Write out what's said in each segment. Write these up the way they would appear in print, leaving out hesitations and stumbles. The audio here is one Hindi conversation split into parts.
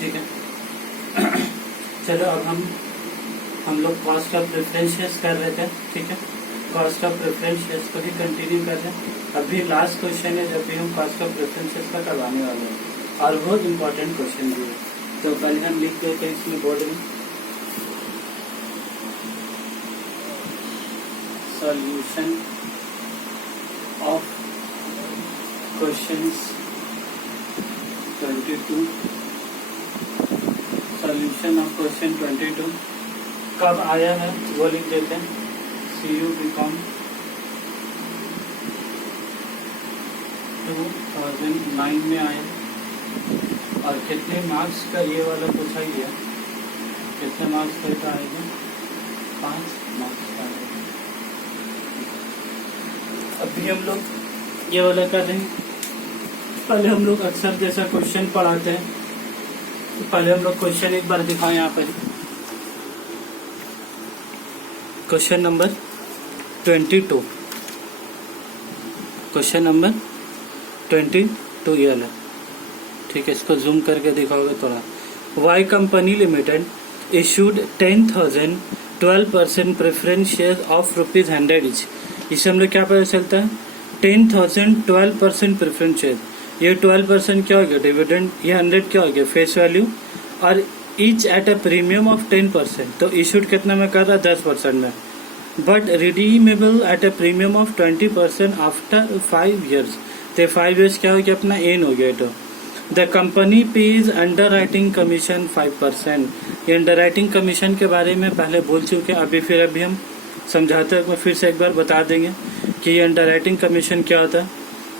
ठीक है। चलो अब हम लोग कॉस्ट ऑफ प्रेफरेंस शेयर्स कर रहे थे, ठीक है। कॉस्ट ऑफ प्रेफरेंस शेयर्स को भी कंटिन्यू कर रहे हैं। अभी लास्ट क्वेश्चन है जब भी हम कॉस्ट ऑफ प्रेफरेंस शेयर्स का करवाने वाले हैं और बहुत इंपॉर्टेंट क्वेश्चन भी है। तो पहले हम लिख देते हैं इसमें बोर्ड में solution of questions 22। Solution of question 22 कब आया है वो लिख देते हैं। CU BCom 2009 में आया और कितने मार्क्स का ये वाला पूछा ही है। कितने मार्क्स का आएगा? 5 मार्क्स का आएगा। अभी हम लोग ये वाला कर रहे हैं। पहले हम लोग अक्सर जैसा क्वेश्चन पढ़ाते हैं, तो पहले हम लोग क्वेश्चन एक बार दिखाएं। यहाँ पर क्वेश्चन नंबर 22, क्वेश्चन नंबर 22 ये वाला, ठीक है। इसको जूम करके दिखाओगे थोड़ा। Y company limited issued 10,000 12% preference share of ₹100 each. इससे हम लोग क्या पता चलता है? 10,000 12% प्रेफरेंस शेयर। ये 12% क्या हो गया? डिविडेंड। ये 100 क्या हो गया? Face value. और each at a premium of 10%। तो इशूड कितना में कर रहा है? 10% में। But redeemable eight a premium of 20% after 5 years। तो 5 years क्या हो गया? अपना एन हो गया। तो the company page under writing commission 5%। ये अंडर राइटिंग कमीशन के बारे में पहले बोल चुके हैं, अभी हम समझाते हैं। फिर से एक बार बता देंगे कि ये अंडर राइटिंग कमीशन क्या होता है।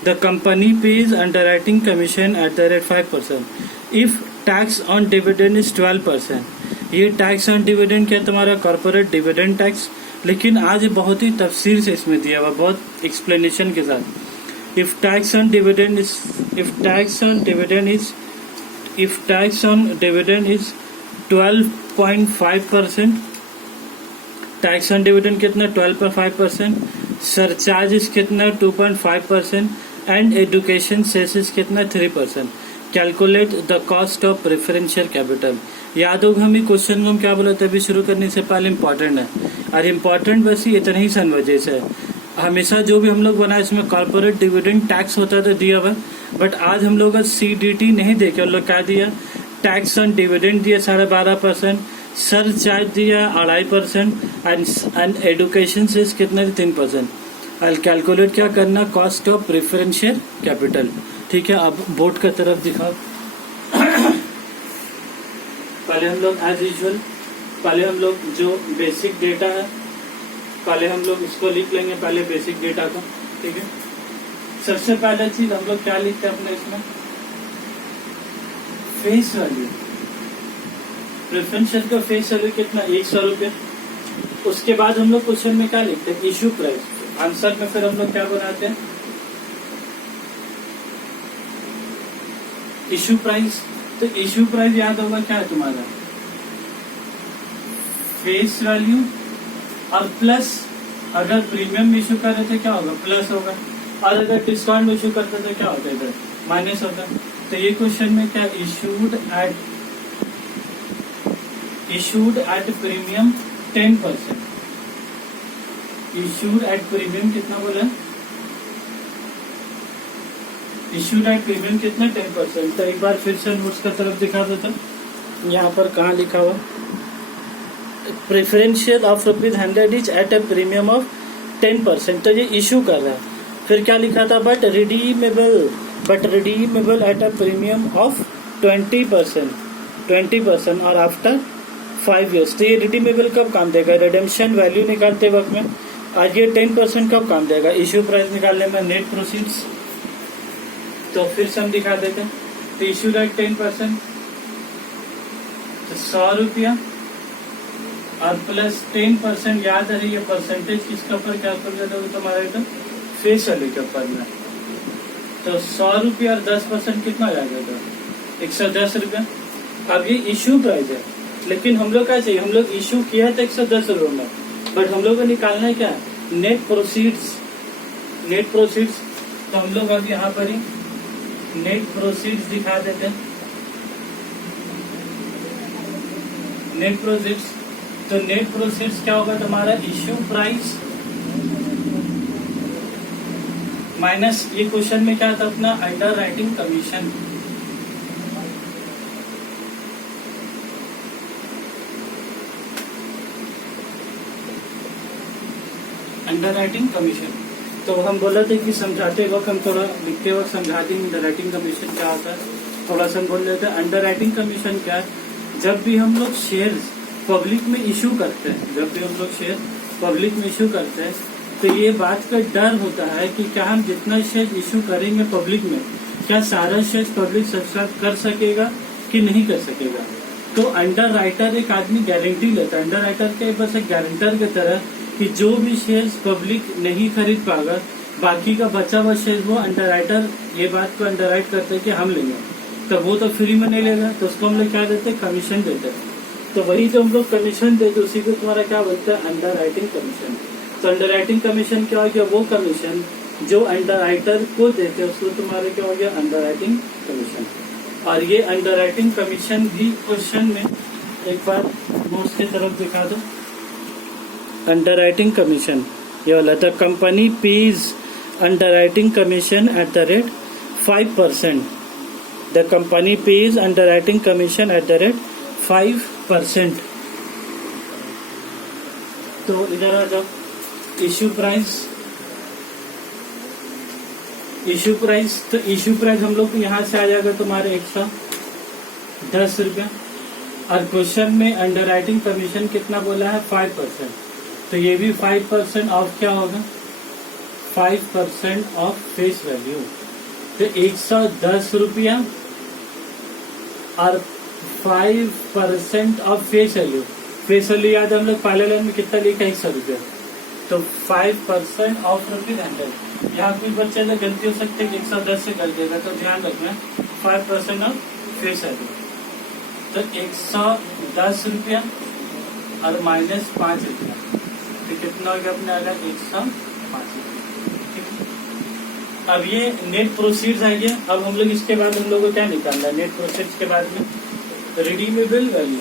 The company page under writing commission at the rate 5% if tax on dividend is 12%। ये टैक्स ऑन डिविडेंड क्या? तुम्हारा कॉर्पोरेट डिविडेंड टैक्स। लेकिन आज बहुत ही तफसील से इसमें दिया हुआ, बहुत एक्सप्लेनेशन के साथ। If tax on dividend is 12.5%। Tax on dividend कितना? 12.5%। सरचार्जेस कितना? 2.5%। एंड एजुकेशन सेसेस कितना? 3%। Calculate the cost of preferential capital. याद होगा हमें क्वेश्चन को हम क्या बोला था अभी शुरू करने से पहले? इम्पोर्टेंट है। और इम्पोर्टेंट बस इतना ही सन वजह से है। हमेशा जो भी हम लोग बनाए इसमें कॉर्पोरेट डिविडेंड टैक्स होता था दिया हुआ, बट आज हम लोग CDT नहीं देखे। हम लोग क्या दिया? टैक्स ऑन डिविडेंड दिया 12.5%। सर चार्ज दिया 2.5% एंड एजुकेशन से कितना? 3%। और कैलकुलेट क्या करना? Cost of preferential capital. ठीक है, अब बोर्ड का तरफ दिखाओ। पहले हम लोग एज यूजुअल जो बेसिक डेटा है पहले हम लोग इसको लिख लेंगे, पहले बेसिक डेटा को। ठीक है, सबसे पहले चीज हम लोग क्या लिखते हैं अपने इसमें? Face value. प्रेफरेंस शेयर का फेस वैल्यू कितना? 100 रुपये। उसके बाद हम लोग क्वेश्चन में क्या लिखते हैं? Issue price. आंसर में फिर हम लोग क्या बनाते हैं? Issue price. तो इश्यू प्राइस याद होगा क्या है तुम्हारा? फेस वैल्यू और प्लस अगर प्रीमियम इश्यू कर रहे थे क्या होगा? प्लस होगा। और अगर डिस्काउंट इश्यू करते थे क्या होता है? इधर माइनस होता। तो ये क्वेश्चन में क्या? Issued at premium 10%। Issued at premium कितना बोला? इशूड एट प्रीमियम कितना? 10%। तो एक बार फिर से नोट्स का तरफ दिखा देता। यहाँ पर कहाँ लिखा हुआ? Preferential of ₹100 each at a premium of 10%। तो ये इशू कर रहा है। फिर क्या लिखा था? But redeemable eight a premium of 20% और आफ्टर 5 years। तो ये रिडीमेबल कब काम देगा? रिडेम्पशन वैल्यू निकालते वक्त में। आज ये 10% कब काम देगा? इश्यू प्राइस निकालने में, नेट प्रोसीड्स। तो फिर से हम दिखा देते हैं। तो इश्यू एट 10%, तो 100 रुपया और प्लस 10%। याद है ये परसेंटेज किसके ऊपर कैलकुलेट होगा तुम्हारे? तो फेस वैल्यू के ऊपर में। तो 100 रुपया और 10% कितना आ जाएगा? तो 110 रुपया। अब ये इश्यू प्राइस है, लेकिन हम लोग क्या चाहिए? हम लोग इश्यू किया था 110 रुपये में, बट हम लोग को निकालना है क्या? Net proceeds. तो हम लोग अब यहाँ पर ही नेट प्रोसीड्स दिखा देते हैं। नेट प्रोसीड्स, तो नेट प्रोसीड्स क्या होगा तुम्हारा, इश्यू प्राइस माइनस, ये क्वेश्चन में क्या था अपना, under writing commission. Under writing commission, तो हम बोला थे कि समझाते वक्त हम थोड़ा लिखते वक्त समझा देंगे अंडर राइटिंग कमीशन क्या होता है, थोड़ा सा हम बोल लेते हैं। अंडर राइटिंग कमीशन क्या है, जब भी हम लोग शेयर्स पब्लिक में इशू करते हैं, जब भी हम लोग शेयर पब्लिक में इशू करते हैं, तो ये बात का डर होता है कि क्या हम जितना शेयर इशू करेंगे पब्लिक में, क्या सारा शेयर पब्लिक सब्सक्राइब कर सकेगा कि नहीं कर सकेगा। तो अंडर राइटर एक आदमी गारंटी लेता है, अंडर राइटर के बस एक गारंटर की तरह, कि जो भी शेयर्स पब्लिक नहीं खरीद पाएगा, बाकी का बचा हुआ शेयर वो अंडर राइटर ये बात को अंडर राइट करते हैं कि हम लेंगे, तो वो तो फ्री में नहीं लेगा, तो उसको हम लोग क्या देते हैं, कमीशन देते हैं। तो वही जो हम लोग कमीशन देते उसी को तुम्हारा क्या बोलते हैं, अंडर राइटिंग कमीशन। तो अंडर राइटिंग कमीशन क्या हो गया, वो कमीशन जो अंडर राइटर को देते हैं उसको तुम्हारे क्या हो गया, अंडर राइटिंग कमीशन। और ये अंडर राइटिंग कमीशन भी क्वेश्चन में एक बार नोट्स की तरफ दिखा दो। अंडर राइटिंग कमीशन ये वाला था, company page under writing commission at the rate 5%। The company page under writing commission at the rate 5%। तो इधर आ जाओ, इश्यू प्राइस, इश्यू प्राइस, तो इश्यू प्राइस हम लोग यहाँ से आ जाएगा तुम्हारे 110 रुपया। और क्वेश्चन में अंडर राइटिंग कमीशन कितना बोला है, 5%। तो ये भी 5% ऑफ क्या होगा, 5% ऑफ फेस वैल्यू। तो 110 रुपया और 5% of face value. Face value याद हम लोग पहले लाइन में कितना लिखा है, 100 रुपया। तो 5% ऑफ ₹100। यहाँ कुछ बच्चे से गलती हो सकती है कि 110 से कर देगा, तो ध्यान रखना 5% ऑफ फेस वैल्यू। तो 110 रुपया और माइनस 5 रुपया, तो कितना हो गया अपने आ गया 105 रुपया। अब ये नेट प्रोसीड्स आ गया। अब हम लोग इसके बाद हम लोग को क्या निकालना है, नेट प्रोसीड्स के बाद में रिडीमेबल वैल्यू।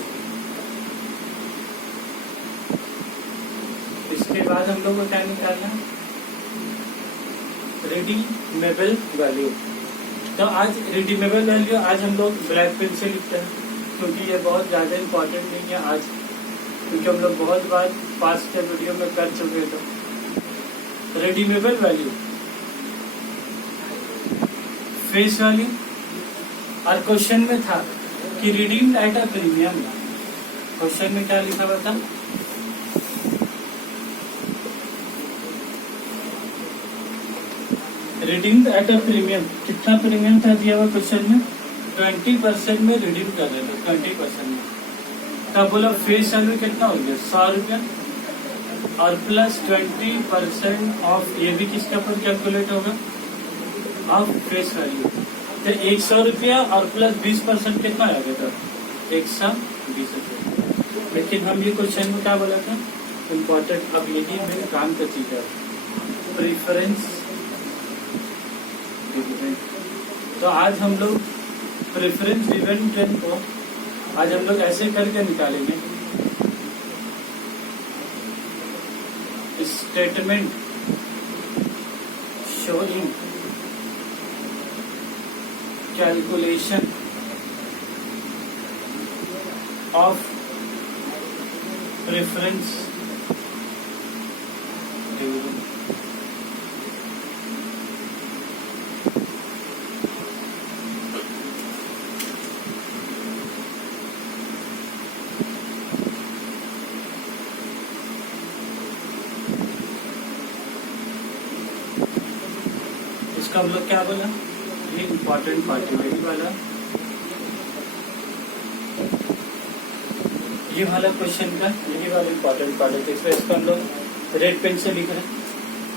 इसके बाद हम लोग को क्या निकालना है, रिडीमेबल वैल्यू। तो आज रिडीमेबल वैल्यू आज हम लोग ब्लैक पेन से लिखते हैं, क्योंकि ये बहुत ज्यादा इम्पोर्टेंट नहीं है आज, क्योंकि हम लोग बहुत बार पास्ट के वीडियो में कर चुके थे। रिडीमेबल वैल्यू, फेस वैल्यू, और क्वेश्चन में था कि redeemed eight a premium. Question में क्या लिखा हुआ था, रिडीम्ड एट अ प्रीमियम। कितना प्रीमियम था दिया हुआ क्वेश्चन में, 20% में रिडीम कर रहे थे, 20% में। तब बोला फेस वैल्यू कितना हो गया, 100 रुपया और प्लस 20% ऑफ, ये भी किसके ऊपर कैलकुलेट होगा, ऑफ फेस वैल्यू। तो 100 रुपया और प्लस 20% कितना आ गया था, 120 रुपया। लेकिन हम ये क्वेश्चन में क्या बोला था, इम्पोर्टेंट, अब यही मेरे काम का चीज है, प्रेफरेंस डिविडेंड। तो आज हम लोग प्रेफरेंस डिविडेंड को आज हम लोग ऐसे करके निकालेंगे, statement showing calculation of preference dividend. इसका हम लोग क्या बोला, ये इम्पोर्टेंट पार्ट है यही वाला, ये वाला क्वेश्चन का यही वाला इम्पोर्टेंट पार्ट है, तो इसको हम लोग रेड पेन से लिख रहे हैं।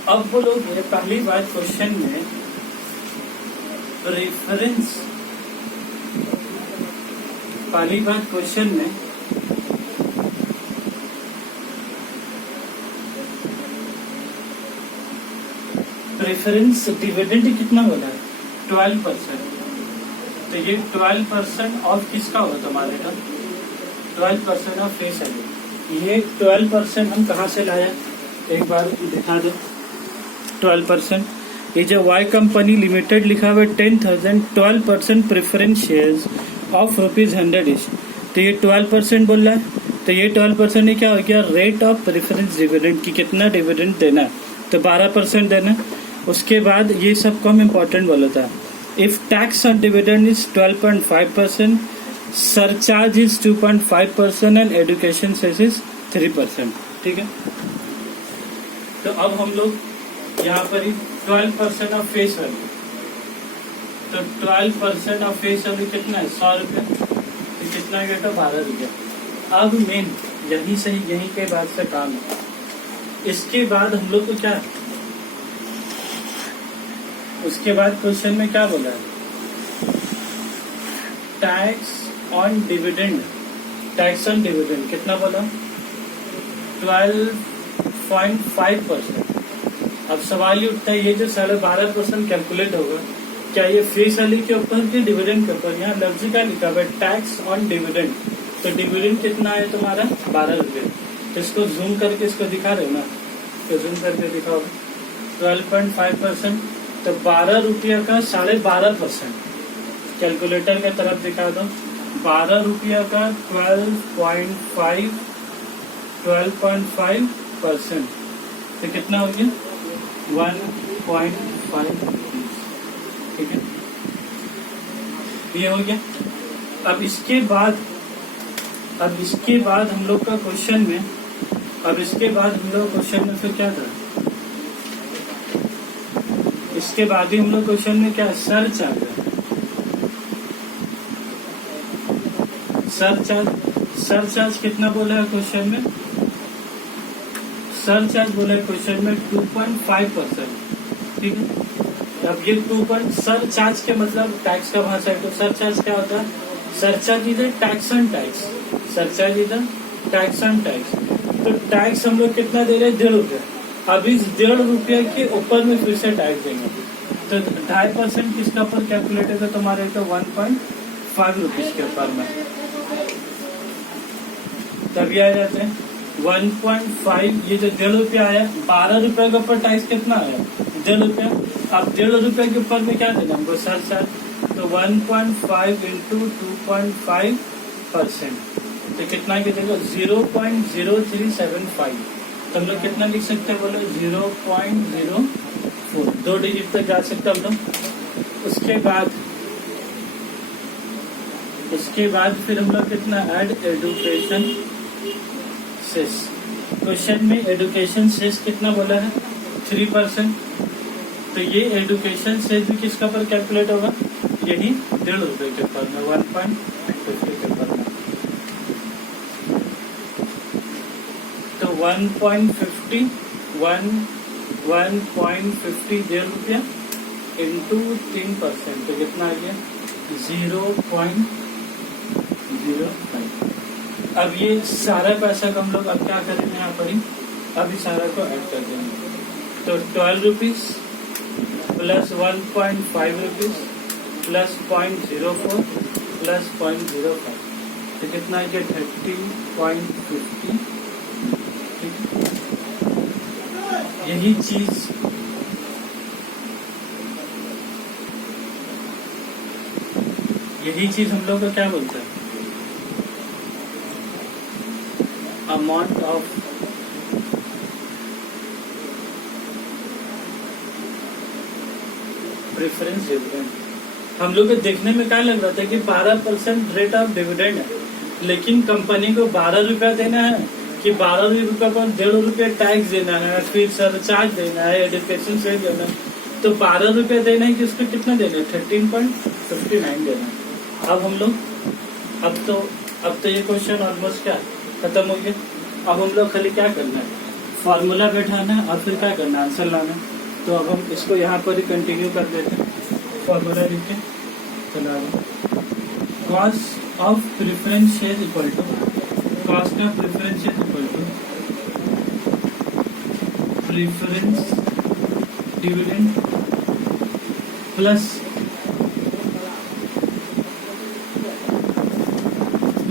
अब वो लोग पहली बात क्वेश्चन में रेफरेंस, पहली बात क्वेश्चन में प्रेफरेंस डिविडेंड कितना बोला है, 12%। तो ये 12% ऑफ किसका होगा तुम्हारे का, 12% ऑफ फेस वैल्यू। ये 12% हम कहाँ से लाया, एक बार दिखा दो। 12% ये जो वाई कंपनी लिमिटेड लिखा हुआ है 10,000 12% प्रेफरेंस शेयर्स ऑफ ₹100 इच, तो ये 12% बोल रहा है। तो ये 12% ही क्या हो गया, रेट ऑफ प्रेफरेंस डिविडेंड की कितना डिविडेंड देना, तो 12% देना। उसके बाद ये सब कम इम्पोर्टेंट बोला था, if tax on dividend is 12.5%, surcharge is 2.5% and education cess is 3%। ठीक है, तो अब हम लोग यहाँ पर ही 12% ऑफ फेस वैल्यू, तो 12% ऑफ फेस वैल्यू कितना है, 100 रुपये, तो कितना गया तो 12 रुपये। अब मेन यही से यही के बाद से काम है। इसके बाद हम लोग को क्या, उसके बाद क्वेश्चन में क्या बोला है, tax on dividend, tax on dividend कितना बोला, 12.5%। अब सवाल ये उठता है, ये जो 12.5% कैलकुलेट होगा, क्या ये फेस वैल्यू के ऊपर कि डिविडेंड के ऊपर। यहाँ लफ्ज का लिखा हुआ है टैक्स ऑन डिविडेंड, तो डिविडेंड कितना है तुम्हारा 12 रुपये। तो इसको जूम करके इसको दिखा रहे हो ना, तो जूम करके दिखाओ, 12.5%, तो 12 रुपये का 12.5%, कैलकुलेटर की तरफ दिखा दो, 12 रुपये का 12.5%, तो कितना हो गया 1.5 रुपीज। ठीक है, ये हो गया। अब इसके बाद हम लोग का क्वेश्चन में, फिर क्या था, इसके बाद ही हम लोग क्वेश्चन में क्या सरचार्ज है, सरचार्ज कितना बोला है क्वेश्चन में, सरचार्ज बोला है क्वेश्चन में 2.5%। ठीक है, अब ये सरचार्ज के मतलब टैक्स का भाषा है, तो सरचार्ज क्या होता है, सरचार्ज इधर टैक्स ऑन टैक्स, सरचार्ज इधर टैक्स ऑन टैक्स। तो टैक्स हम लोग कितना दे रहे हैं, 1.5 रुपये। अब इस 1.5 रुपये के ऊपर में फिर से टैक्स देंगे, तो 2.5% किसका ऊपर कैलकुलेट होगा तुम्हारे, तो 1.5 रुपीज के ऊपर में, तभी आ जाते हैं 1.5। ये जो 1.5 रुपया आया, 12 रुपये के ऊपर टैक्स कितना आया, 1.5 रुपया। अब 1.5 रुपये के ऊपर में क्या देना हमको, सरचार्ज, तो 1.5 इंटू 2.5%, तो कितना की जगह 0.0375, तो हम लोग कितना लिख सकते हैं, बोलो 0.04, 2 डिजिट तक जा सकते हम लोग। उसके बाद फिर हम लोग कितना ऐड एडुकेशन सेस, क्वेश्चन में एडुकेशन सेस कितना बोला है 3%, तो ये एडुकेशन सेस भी किसका पर कैलकुलेट होगा, यही 1.5 रुपये के ऊपर में, 1.50 के ऊपर में, तो 1.50 1.50 रुपया इंटू 3%, तो कितना आ गया 0.05। अब ये सारा पैसा को हम लोग अब क्या करेंगे, यहाँ पर ही अभी सारा को ऐड कर देंगे, तो 12 rupees plus 1.5 rupees plus 0.04 plus 0.05, तो कितना है कि 30.50। यही चीज हम लोग को क्या बोलते हैं, अमाउंट ऑफ प्रेफरेंस डिविडेंड। हम लोग को देखने में क्या लग रहा था कि 12% रेट ऑफ डिविडेंड है, लेकिन कंपनी को 12 रुपया देना है कि 12 रुपये पर 1.5 रुपये टैक्स देना है, फिर सरचार्ज देना है, एजुकेशन से देना है, तो 12 रुपये देना है कि उसको कितना देना है 13.59 देना है। अब हम लोग अब तो ये क्वेश्चन ऑलमोस्ट क्या खत्म हो गया। अब हम लोग खाली क्या करना है, फॉर्मूला बैठाना है और फिर क्या करना है, आंसर लाना है। तो अब हम इसको यहाँ पर ही कंटिन्यू कर देते हैं, फॉर्मूला लिख के चला रहे, cost of preference share equal to, cost of preference share equal to preference dividend plus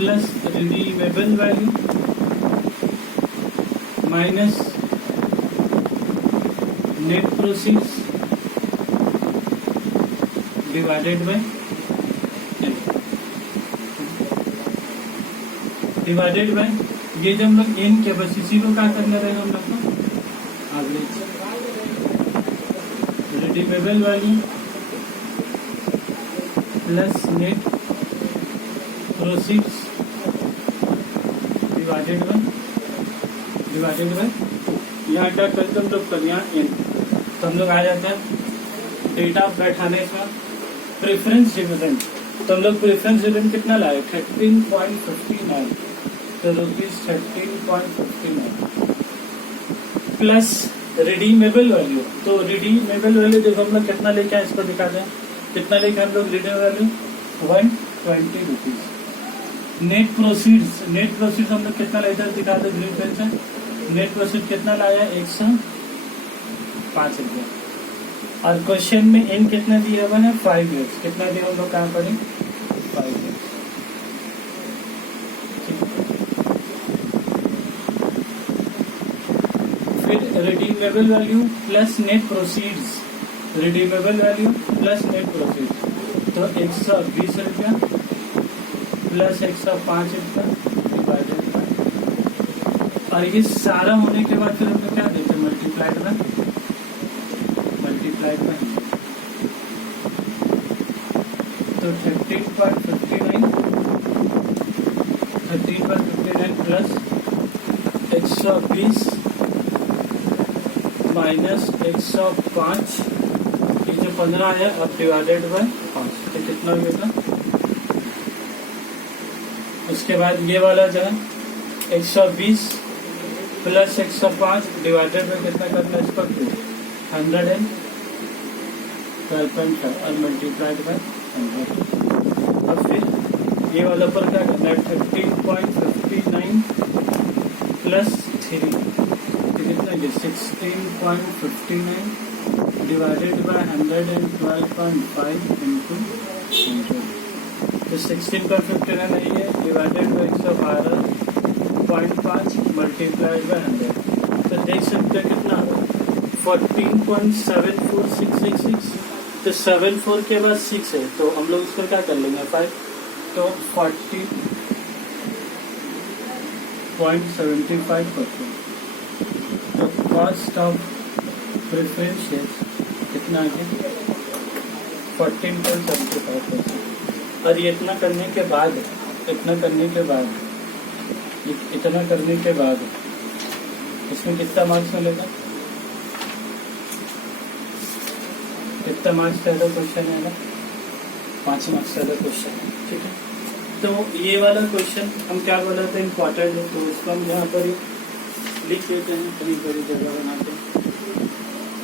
plus redeemable value minus net proceeds divided by ये जब हम लोग एन के बस इसी को क्या करना रहेगा हम लोग को average redeemable value plus net proceeds divided bye यहाँ क्या करते हम लोग कर यहाँ एन, तो हम लोग आ जाता है डेटा बैठाने का प्रेफरेंस डिविडेंड। तो हम लोग प्रेफरेंस डिविडेंड कितना लाए 13.59, तो ₹13.59 प्लस रिडीमेबल वैल्यू। तो रिडीमेबल वैल्यू देखो हम लोग कितना लेके आए, इसको दिखा दें कितना लेके हम लोग रिडीमेबल वैल्यू ₹120। नेट प्रोसीड्स हम लोग कितना लेते हैं दिखा दो ग्रीन पेन से। नेट प्रोसीड कितना लाया 105 रुपया, और क्वेश्चन में एन कितना दिया हुआ है 5 इयर्स। कितना दिया हम लोग काम करें 5 इयर्स। फिर redeemable value plus net proceeds, तो 120 रुपया प्लस 105 रुपया डिवाइडेड बाय, और ये सारा होने के बाद फिर हम लोग क्या देते हैं मल्टीप्लाइड बाय तो 13.59 प्लस 120 माइनस 105, ये जो 15 आया अब डिवाइडेड बाय 5, तो कितना हो गया। उसके बाद ये वाला जो है 120 प्लस 105 डिवाइडेड बाय कितना करना है इसका 112.5 और मल्टीप्लाइड बाय 100। अब फिर ये वाला पर क्या करना है 13.59 प्लस 3 कितना ये 16.59 डिवाइडेड बाय 112.5 इंटू 100, तो 16.59 नहीं है डिवाइडेड बाय 112.5 मल्टीप्लाइड बाय 100, तो देख सकते हैं कितना 14.74666, तो 74 के बाद 6 है तो हम लोग इसको क्या कर लेंगे 5, तो 40.75%। तो कॉस्ट ऑफ प्रेफरेंस शेयर्स कितना आ गया 14.75%। और ये इतना करने के बाद इसमें कितना मार्क्स मिलेगा, कितना मार्क्स का क्वेश्चन है ना 5 मार्क्स का क्वेश्चन है, ठीक है। तो ये वाला क्वेश्चन हम क्या बोला था इम्पोर्टेंट है, तो इसको हम यहाँ पर लिख देते हैं कहीं बड़ी जगह बनाते हैं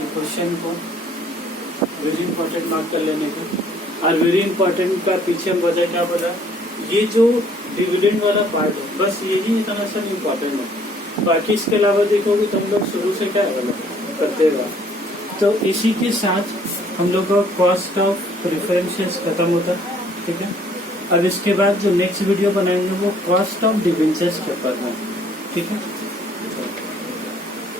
ये क्वेश्चन को वेरी इंपॉर्टेंट मार्क कर लेने का। और वेरी इंपॉर्टेंट का पीछे हम वजह क्या बोला, ये जो डिविडेंड वाला पार्ट है बस यही इतना सा इम्पोर्टेंट है, बाकी इसके अलावा देखोगे तो हम लोग शुरू से क्या करते रहा। तो इसी के साथ हम लोग का कॉस्ट ऑफ प्रेफरेंसेस खत्म होता है, ठीक है। अब इसके बाद जो नेक्स्ट वीडियो बनाएंगे वो कॉस्ट ऑफ डिवेंचर्स के ऊपर है, ठीक है।